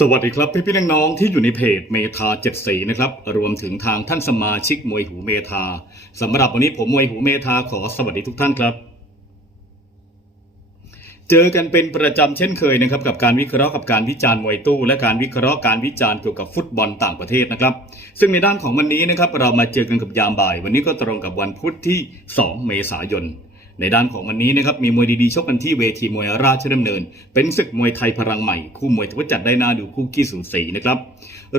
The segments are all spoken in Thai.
สวัสดีครับพี่พี่น้องๆที่อยู่ในเพจเมทาเจ็ดสีนะครับรวมถึงทางท่านสมาชิกมวยหูเมทาสำหรับวันนี้ผมมวยหูเมทาขอสวัสดีทุกท่านครับ เจอกันเป็นประจำเช่นเคยนะครับกับการวิเคราะห์กับการวิจารณ์มวยตู้ และการวิเคราะห์การวิจารณ์เกี่ยวกับฟุตบอลต่างประเทศนะครับซึ่งในด้านของวันนี้นะครับเรามาเจอกันกับยามบ่าย วันนี้ก็ตรงกับวันพุธที่ 2 เมษายน ในด้านของวันนี้นะครับมีมวยดีๆชกกันที่เวทีมวยราชดำเนิน เป็นศึกมวยไทยพลังใหม่ คู่มวยถือว่าจัดได้น่าดูคู่ขี้สูสีนะครับ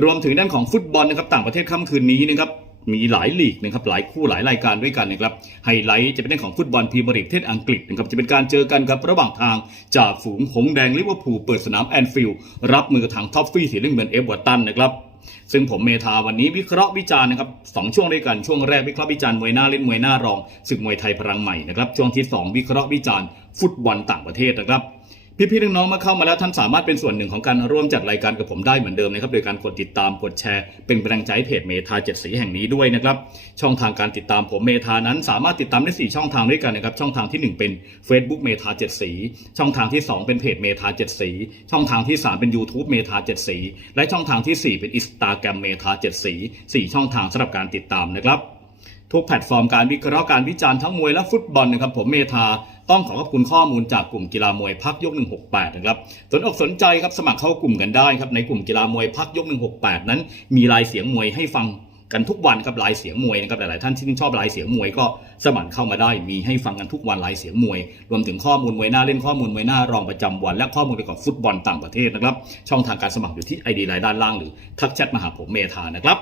รวมถึงด้านของฟุตบอลนะครับต่างประเทศค่ำคืนนี้นะครับมีหลายลีกนะครับหลายคู่หลายรายการด้วยกันนะครับไฮไลท์จะเป็นเรื่องของฟุตบอลพรีเมียร์ลีกประเทศอังกฤษนะครับจะเป็นการเจอกันครับระหว่างทางจากฝูงหงแดงลิเวอร์พูลเปิดสนามแอนฟิลด์รับมือกับทางท็อฟฟี่สีเหลืองเงินเอเวอร์ตันนะครับ ซึ่งผมเมธาวันนี้วิเคราะห์วิจารณ์นะครับสองช่วงด้วยกันช่วงแรกวิเคราะห์วิจารณ์มวยหน้าเล่นมวยหน้ารองศึกมวยไทยพลังใหม่นะครับช่วงที่สองวิเคราะห์วิจารณ์ฟุตบอลต่างประเทศนะครับ พี่ๆน้องๆมาเข้ามาแล้วท่านสามารถเป็นส่วนหนึ่งของการร่วมจัดรายการกับผมได้เหมือนเดิมนะครับโดยการกดติดตามกดแชร์ เป็นกำลังใจให้เพจเมธาเจ็ดสีแห่งนี้ด้วยนะครับช่องทางการติดตามผมเมธานั้นสามารถติดตามได้สี่ช่องทางด้วยกันนะครับช่องทางที่หนึ่งเป็น Facebook เมธาเจ็ดสีช่องทางที่สองเป็นเพจเมธาเจ็ดสีช่องทางที่สามเป็น YouTube เมธาเจ็ดสีและช่องทางที่สี่เป็น Instagram เมธาเจ็ดสีสี่ช่องทางสำหรับการติดตามนะครับ ทุกแพลตฟอร์มการวิเคราะห์การวิจารณ์ทั้งมวยและฟุตบอลนะครับผมเมธาต้องขอขอบคุณข้อมูลจากกลุ่มกีฬามวยพักยก 168 นะครับ สนอกสนใจครับสมัครเข้ากลุ่มกันได้ครับในกลุ่มกีฬามวยพักยก 168 นั้น มีลายเสียงมวยให้ฟังกันทุกวันครับลายเสียงมวยนะครับหลาย ๆ ท่านที่ชอบลายเสียงมวยก็สมัครเข้ามาได้ มีให้ฟังกันทุกวันลายเสียงมวย รวมถึงข้อมูลมวยหน้าเล่นข้อมูลมวยหน้ารองประจำวัน และข้อมูลเกี่ยวกับฟุตบอลต่างประเทศนะครับ ช่องทางการสมัครอยู่ที่ไอดีไลน์ด้านล่างหรือทักแชทมาหาผมเมธานะครับ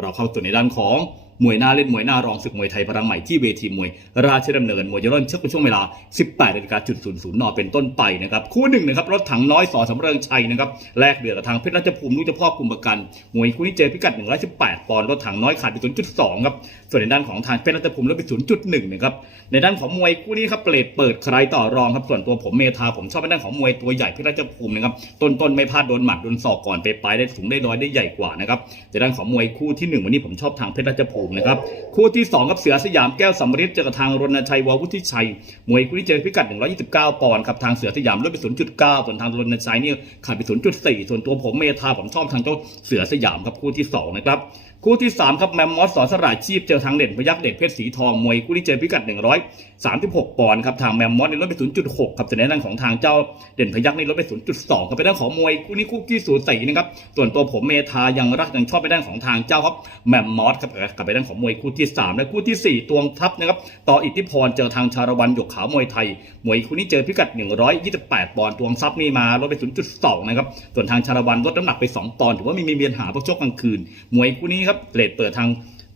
เราเข้าสู่ในด้านของ มวยหน้าเล่นมวยหน้ารองศึกมวยไทยพลังใหม่ที่เวทีมวย ราชดำเนินมวยจะเริ่มชกในช่วงเวลา 18นาฬิกาจุดศูนย์ศูนย์นเป็นต้นไปนะครับคู่หนึ่งนะครับรถถังน้อยสอสำเริงชัยนะครับแลกเดือดกับทางเพชรราชภูมิลูกเจ้าพ่อกลุ่มประกันมวยคู่นี้เจอพิกัด118ปอนด์รถถังน้อยขาดไป0.2ครับส่วนในด้านของทางเพชรราชภูมิลดไป0.1นะครับในด้านของมวยคู่นี้ครับเปรตเปิดใครต่อรองครับส่วนตัวผมเมธาผมชอบในด้านของมวยตัวใหญ่เพชรราชภูมินะครับต้นๆไม่พลาดโดนหมัดโดนศอกก่อนไปปลายได้สูงได้น้อยได้ใหญ่กว่านะครับในด้านของมวยคู่ที่หนึ่งวันนี้ผมชอบทางเพชรราชภูมิมนะครับคู่ที่ 2 กับเสือสยามแก้วสำริดเจอกับทางรณชัยวาวุฒิชัย มวยคู่ที่เจอพิกัด 129 ปอนด์ครับทางเสือสยามลดไป 0.9 ส่วนทางรณชัยนี่ขาดไป 0.4 ส่วนตัวผมเมธาผมชอบทางเจ้าเสือสยามครับคู่ที่ 2 นะครับคู่ที่ 3 ครับแมมมอสสอนสลายชีพเจอทางเด่นพยักเด่นเพชรสีทองมวยคู่ที่เจอพิกัด 136 ปอนด์ครับทางแมมมอสเนี่ลดไป 0.6 ครับแต่ในด้านของทางเจ้าเด่นพยักนี่ลดไป 0.2 ครับเป็นด้านของมวยคู่นี้คู่ที่สูสีนะครับส่วนตัวผมเมธายังรักยังชอบไปด้านของทางเจ้าครับแมมมอสครับกับไปรื่องของมวยคู่ที่ 3 และคู่ทีสี่ 4 ตวงทัพนะครับต่ออิทธิพรเจอทางชาละวันหยกขาวมวยไทย มวยคู่นี้เจอพิกัด 128 ปอนด์ตวงทัพนี่มาลดไป 0.2 นะครับ ส่วนทางชาละวันลดน้ำหนักไป 2 ปอนด์ถือว่ามีมีมีปัญหาพวกชกกลางคืน มวยคู่นี้ครับเลทเปิดทาง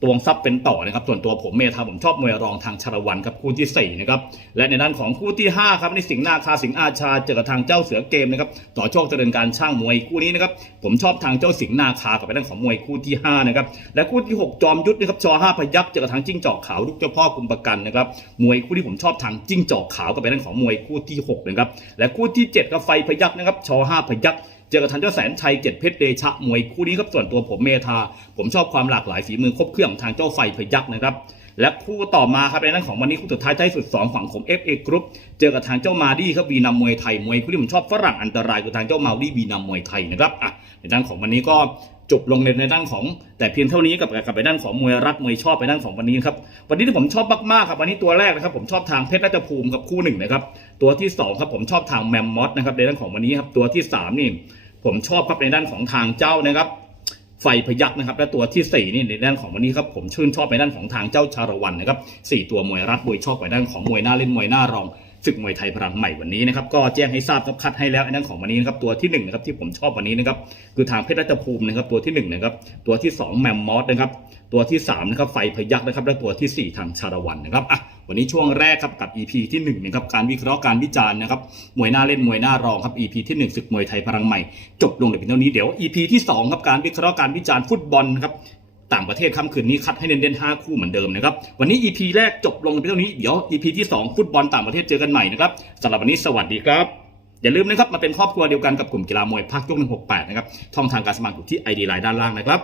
ตวงซับเป็นต่อนะครับส่วนตัวผมเมธาผมชอบมวยรองทางชาละวันครับคู่ที่4นะครับและในด้านของคู่ที่ 5 ครับนี่สิงห์นาคาสิงห์อาชาเจอกับทางเจ้าเสือเกมนะครับต่อโชคเจริญการช่างมวยคู่นี้นะครับผมชอบทางเจ้าสิงห์นาคากับไปด้านของมวยคู่ที่5นะครับและคู่ที่ 6 จอมยุทธนะครับชอ5พยักเจอกับทางจิ้งจอกขาวลูกเจ้าพ่อกุมประกันนะครับมวยคู่ที่ผมชอบทางจิ้งจอกขาวกับไปด้านของมวยคู่ที่6นะครับและคู่ที่7ก็ไฟพยักนะครับชอ5พยัก เจอกับทานเจ้าแสนชัยเจ็ดเพชรเดชะมวยคู่นี้ครับส่วนตัวผมเมธา ผมชอบความหลากหลายฝีมือครบเครื่องทางเจ้าไฟพยักนะครับและคู่ต่อมาครับในนั้นของวันนี้คู่สุดท้ายท้ายสุดสองฝั่งของ FA Group เจอกับทางเจ้ามาดี้ครับวีนามวยไทยมวยคู่ที่ผมชอบฝรั่งอันตรายคือทางเจ้ามาดี้วีนามวยไทยนะครับอะในด้นของวันนี้ก็ จบลงในในด้านของ แต่เพียงเท่านี้กับกับไปด้านของมวยรักมวยชอบไปด้านของวันนี้ครับวันนี้ที่ผมชอบมากๆครับวันนี้ตัวแรกนะครับผมชอบทางเพชรราชภูมิกับคู่หนึ่งนะครับตัวที่สองครับผมชอบทางแมมมอสนะครับในด้านของวันนี้ครับตัวที่สามนี่ผมชอบครับในด้านของทางเจ้านะครับไฟพยักนะครับและตัวที่สี่นี่ในด้านของวันนี้ครับผมชื่นชอบในด้านของทางเจ้าชาละวันนะครับสี่ตัวมวยรัดมวยชอบในด้านของมวยหน้าเล่นมวยหน้ารอง ศึกมวยไทยพลังใหม่วันนี้นะครับก็แจ้งให้ทราบครับคัดให้แล้วในด้นของวันนี้นะครับตัวที่หนึ่งนะครับที่ผมชอบวันนี้นะครับคือทางเพชรรัตภูมินะครับตัวที่หนึ่งนะครับตัวที่สองแมมมอสนะครับตัวที่สามนะครับไฟพยักนะครับและตัวที่สี่ทางชาละวันนะครับอะวันนี้ช่วงแรกครับกับ EP ที่1นะครับการวิเคราะห์การวิจารณ์นะครับมวยหน้าเล่นมวยหน้ารองครับ EP ที่1ศึกมวยไทยพลังใหม่ จบลงในเพียงเท่านี้เดี๋ยว EP ที่2ครับการวิเคราะห์การวิจารณ์ฟุตบอลนะครับ ต่างประเทศค่ำคืนนี้คัดให้เน้นๆ5คู่เหมือนเดิมนะครับ วันนี้ EP แรกจบลงไปเพียงเท่านี้ เดี๋ยว EP ที่ 2 ฟุตบอลต่างประเทศเจอกันใหม่นะครับสำหรับวันนี้สวัสดีครับ อย่าลืมนะครับ มาเป็นครอบครัวเดียวกันกับกลุ่มกีฬามวยภาคยก168 นะครับช่องทางการสมัครอยู่ที่ ID ไลน์ด้านล่างนะครับ